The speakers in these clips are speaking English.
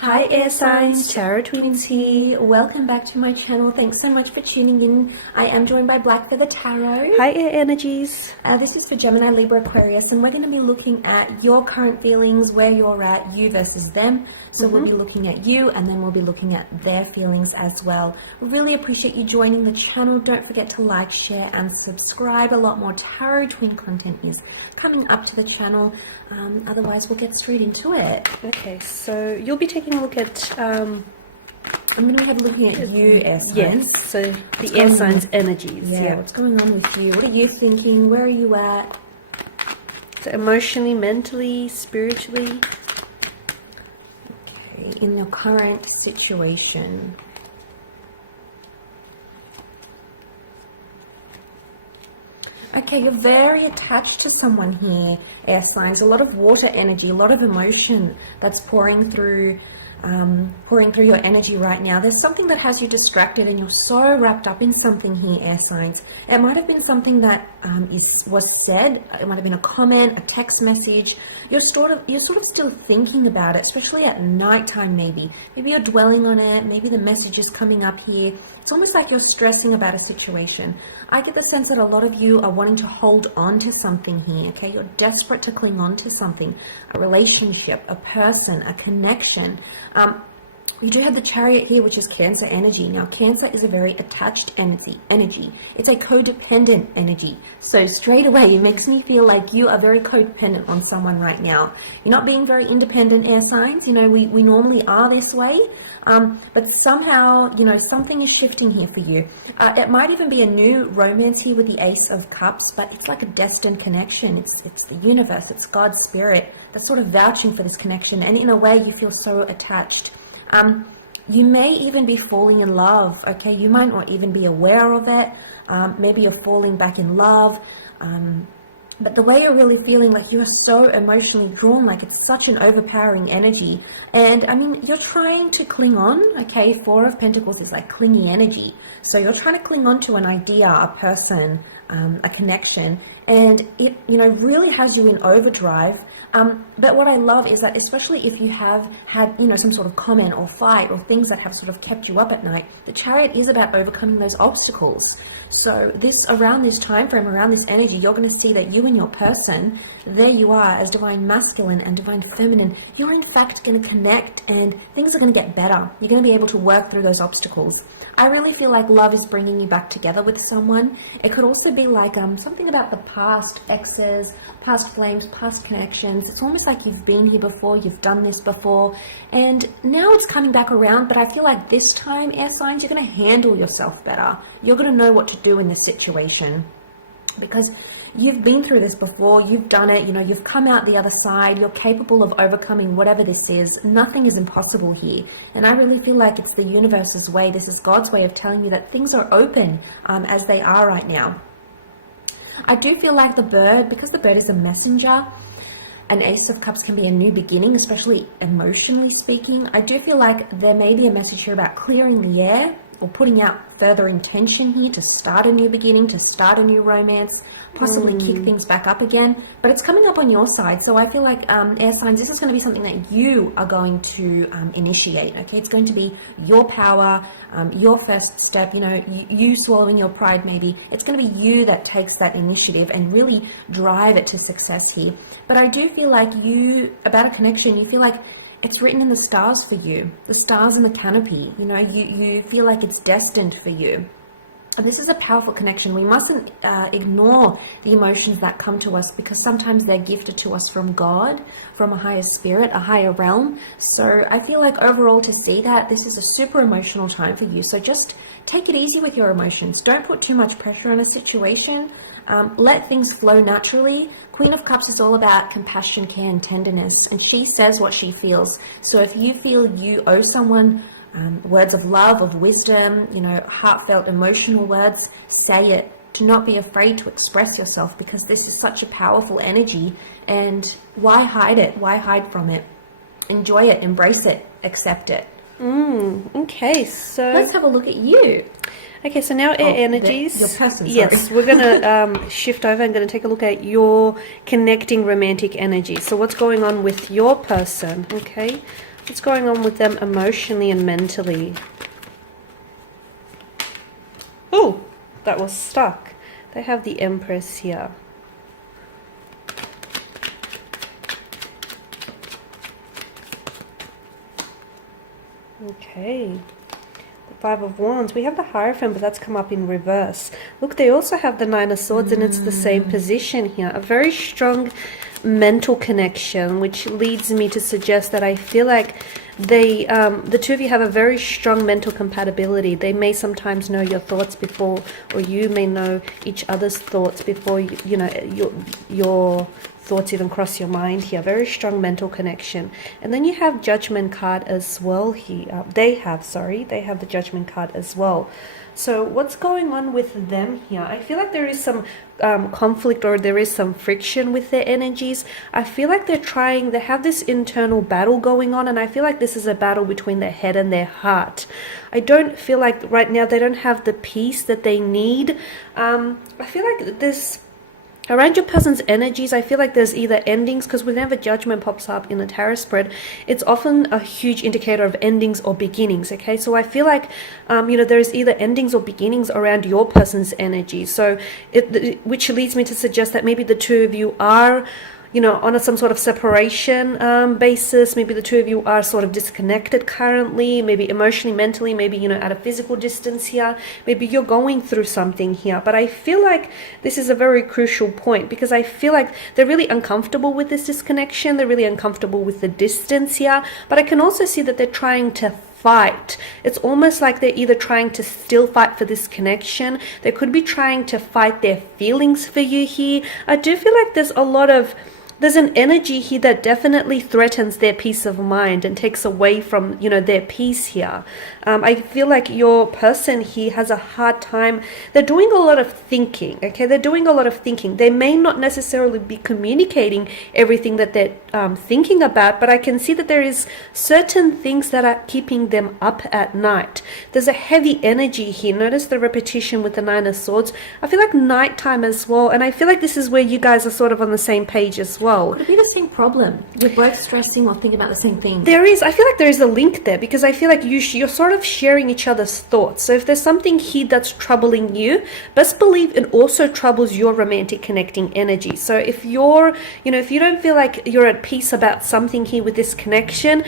Hi air signs, Tarot Twins here. Welcome back to my channel. Thanks so much for tuning in. I am joined by Blackfeathertarot. Hi air energies. This is for Gemini, Libra, Aquarius, and we're going to be looking at your current feelings, where you're at, you versus them. So we'll be looking at you, and then we'll be looking at their feelings as well. Really appreciate you joining the channel. Don't forget to like, share, and subscribe. A lot more Tarot Twin content is coming up to the channel. Otherwise, we'll get straight into it. Okay, so you'll be taking a look at I'm going to have a looking at you, air signs. yes, so the air signs energies. Yeah, what's going on with you? What are you thinking? Where are you at? So emotionally, mentally, spiritually. Okay, in your current situation. Okay, you're very attached to someone here, air signs. A lot of water energy, a lot of emotion that's pouring through your energy right now. There's something that has you distracted, and you're so wrapped up in something here, air signs. It might have been something that was said. It might have been a comment, a text message. You're sort of still thinking about it, especially at nighttime. Maybe you're dwelling on it. Maybe the message is coming up here. It's almost like you're stressing about a situation. I get the sense that a lot of you are wanting to hold on to something here, okay? You're desperate to cling on to something, a relationship, a person, a connection. You do have the Chariot here, which is Cancer energy. Now, Cancer is a very attached energy. It's a codependent energy. So straight away, it makes me feel like you are very codependent on someone right now. You're not being very independent, air signs. You know, we normally are this way. But somehow, you know, something is shifting here for you. It might even be a new romance here with the Ace of Cups, but it's like a destined connection. It's the universe, it's God's spirit that's sort of vouching for this connection. And in a way, you feel so attached. You may even be falling in love, okay? You might not even be aware of it. Maybe you're falling back in love. But the way you're really feeling, like you are so emotionally drawn, like it's such an overpowering energy. And I mean, you're trying to cling on, okay? Four of Pentacles is like clingy energy. So you're trying to cling on to an idea, a person, a connection. And it, you know, really has you in overdrive. But what I love is that, especially if you have had, you know, some sort of comment or fight or things that have sort of kept you up at night, the Chariot is about overcoming those obstacles. So around this time frame, around this energy, you're going to see that you and your person, there you are as divine masculine and divine feminine, you're in fact going to connect, and things are going to get better. You're going to be able to work through those obstacles. I really feel like love is bringing you back together with someone. It could also be like something about the past, exes, past flames, past connections. It's almost like you've been here before, you've done this before, and now it's coming back around. But I feel like this time, air signs, you're going to handle yourself better. You're going to know what to do in this situation, because you've been through this before, you've done it, you know, you've come out the other side, you're capable of overcoming whatever this is. Nothing is impossible here. And I really feel like it's the universe's way, this is God's way of telling you that things are open as they are right now. I do feel like the bird, because the bird is a messenger, an Ace of Cups can be a new beginning, especially emotionally speaking. I do feel like there may be a message here about clearing the air, or putting out further intention here to start a new beginning, to start a new romance, possibly kick things back up again. But it's coming up on your side. So I feel like, air signs, this is going to be something that you are going to initiate, okay? It's going to be your power, your first step, you know, you swallowing your pride maybe. It's going to be you that takes that initiative and really drive it to success here. But I do feel like about a connection, you feel like it's written in the stars for you, the stars in the canopy. You know, you feel like it's destined for you. This is a powerful connection. We mustn't ignore the emotions that come to us, because sometimes they're gifted to us from God, from a higher spirit, a higher realm. So I feel like overall, to see that, this is a super emotional time for you. So just take it easy with your emotions. Don't put too much pressure on a situation. Let things flow naturally. Queen of Cups is all about compassion, care, and tenderness, and she says what she feels. So if you feel you owe someone words of love, of wisdom, you know, heartfelt, emotional words, say it. Do not be afraid to express yourself, because this is such a powerful energy. And why hide it? Why hide from it? Enjoy it, embrace it, accept it. Okay, so let's have a look at you. Okay, so now air energies. Your person, sorry. Yes, we're going to shift over. I'm going to take a look at your connecting romantic energy. So what's going on with your person? Okay, What's going on with them emotionally and mentally? Oh, that was stuck. They have the Empress here. Okay. The Five of Wands. We have the Hierophant, but that's come up in reverse. Look, they also have the Nine of Swords, and it's the same position here. A very strong mental connection, which leads me to suggest that I feel like they, the two of you have a very strong mental compatibility. They may sometimes know your thoughts before, or you may know each other's thoughts before, you know, your thoughts even cross your mind here. Very strong mental connection. And then you have Judgment card as well here. They have the Judgment card as well. So what's going on with them here? I feel like there is some conflict, or there is some friction with their energies. I feel like they have this internal battle going on, and I feel like this is a battle between their head and their heart. I don't feel like right now they don't have the peace that they need. I feel like this around your person's energies, I feel like there's either endings, because whenever Judgment pops up in a tarot spread, it's often a huge indicator of endings or beginnings, okay? So I feel like, you know, there's either endings or beginnings around your person's energy. So, which leads me to suggest that maybe the two of you are, you know, on some sort of separation basis. Maybe the two of you are sort of disconnected currently, maybe emotionally, mentally, maybe, you know, at a physical distance here. Maybe you're going through something here. But I feel like this is a very crucial point, because I feel like they're really uncomfortable with this disconnection. They're really uncomfortable with the distance here. But I can also see that they're trying to fight. It's almost like they're either trying to still fight for this connection. They could be trying to fight their feelings for you here. I do feel like there's an energy here that definitely threatens their peace of mind and takes away from, you know, their peace here. I feel like your person here has a hard time. They're doing a lot of thinking, okay? They're doing a lot of thinking. They may not necessarily be communicating everything that they're thinking about, but I can see that there is certain things that are keeping them up at night. There's a heavy energy here. Notice the repetition with the Nine of Swords. I feel like nighttime as well, and I feel like this is where you guys are sort of on the same page as well. Could it be the same problem? You're both stressing or thinking about the same thing. I feel like there is a link there, because I feel like you're sort of sharing each other's thoughts. So if there's something here that's troubling you, best believe it also troubles your romantic connecting energy. So if you're, you know, if you don't feel like you're at peace about something here with this connection,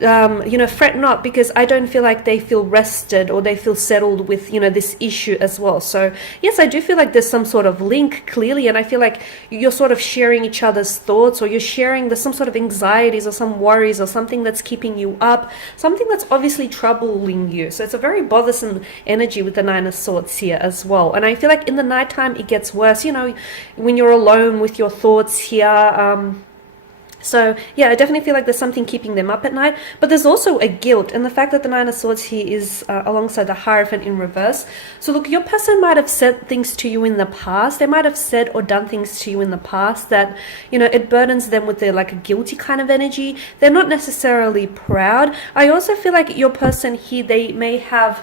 you know, fret not, because I don't feel like they feel rested or they feel settled with, you know, this issue as well. So yes, I do feel like there's some sort of link clearly, and I feel like you're sort of sharing each other's thoughts, or there's some sort of anxieties or some worries or something that's keeping you up, something that's obviously troubling you. So it's a very bothersome energy with the Nine of Swords here as well. And I feel like in the nighttime it gets worse, you know, when you're alone with your thoughts here. So yeah, I definitely feel like there's something keeping them up at night, but there's also a guilt, and the fact that the Nine of Swords here is alongside the Hierophant in reverse. So look, your person might have said things to you in the past. They might have said or done things to you in the past that, you know, it burdens them with their like a guilty kind of energy. They're not necessarily proud. I also feel like your person here, they may have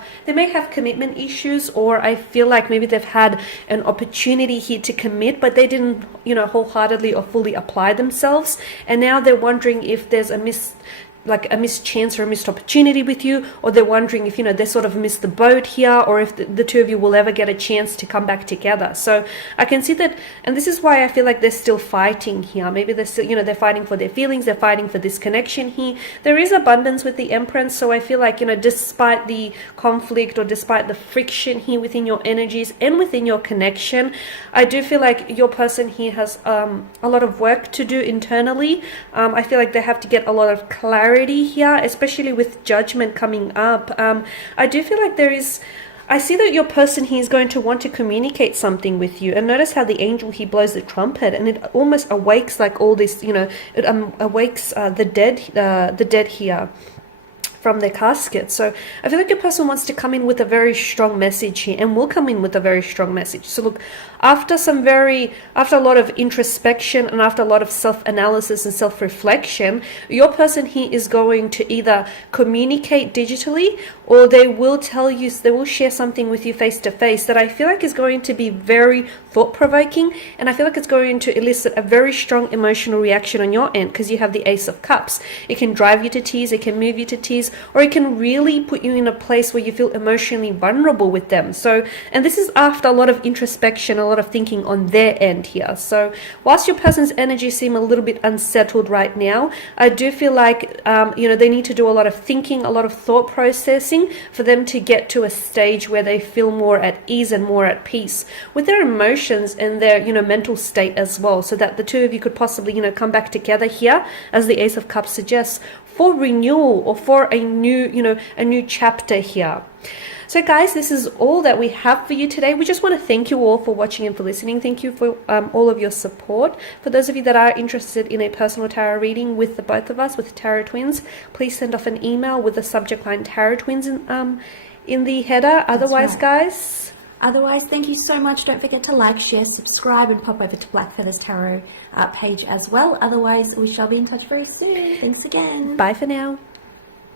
commitment issues, or I feel like maybe they've had an opportunity here to commit, but they didn't, you know, wholeheartedly or fully apply themselves. And now they're wondering if there's a missed chance or a missed opportunity with you, or they're wondering if, you know, they sort of missed the boat here, or if the two of you will ever get a chance to come back together. So I can see that, and this is why I feel like they're still fighting here. Maybe they're still, you know, they're fighting for their feelings, they're fighting for this connection here. There is abundance with the Empress, so I feel like, you know, despite the conflict or despite the friction here within your energies and within your connection, I do feel like your person here has a lot of work to do internally. I feel like they have to get a lot of clarity here, especially with Judgment coming up. I do feel like I see that your person here is going to want to communicate something with you. And notice how the angel, he blows the trumpet, and it almost awakes like all this, you know, it awakes the dead here. from their casket. So I feel like your person wants to come in with a very strong message here, and will come in with a very strong message. So look, after a lot of introspection and after a lot of self-analysis and self-reflection, your person here is going to either communicate digitally, or they will share something with you face to face that I feel like is going to be very thought-provoking, and I feel like it's going to elicit a very strong emotional reaction on your end, because you have the Ace of Cups. It can drive you to tears, it can move you to tears, or it can really put you in a place where you feel emotionally vulnerable with them. So, and this is after a lot of introspection, a lot of thinking on their end here. So whilst your person's energy seem a little bit unsettled right now, I do feel like they need to do a lot of thinking, a lot of thought processing for them to get to a stage where they feel more at ease and more at peace with their emotions and their mental state as well, so that the two of you could possibly come back together here, as the Ace of Cups suggests, for renewal or for a new chapter here. So guys, this is all that we have for you today. We just want to thank you all for watching and for listening. Thank you for all of your support. For those of you that are interested in a personal tarot reading with the both of us, with Tarot Twins, please send off an email with the subject line Tarot Twins in the header. Otherwise, guys... Otherwise, thank you so much. Don't forget to like, share, subscribe, and pop over to Black Feathers Tarot page as well. Otherwise, we shall be in touch very soon. Thanks again. Bye for now.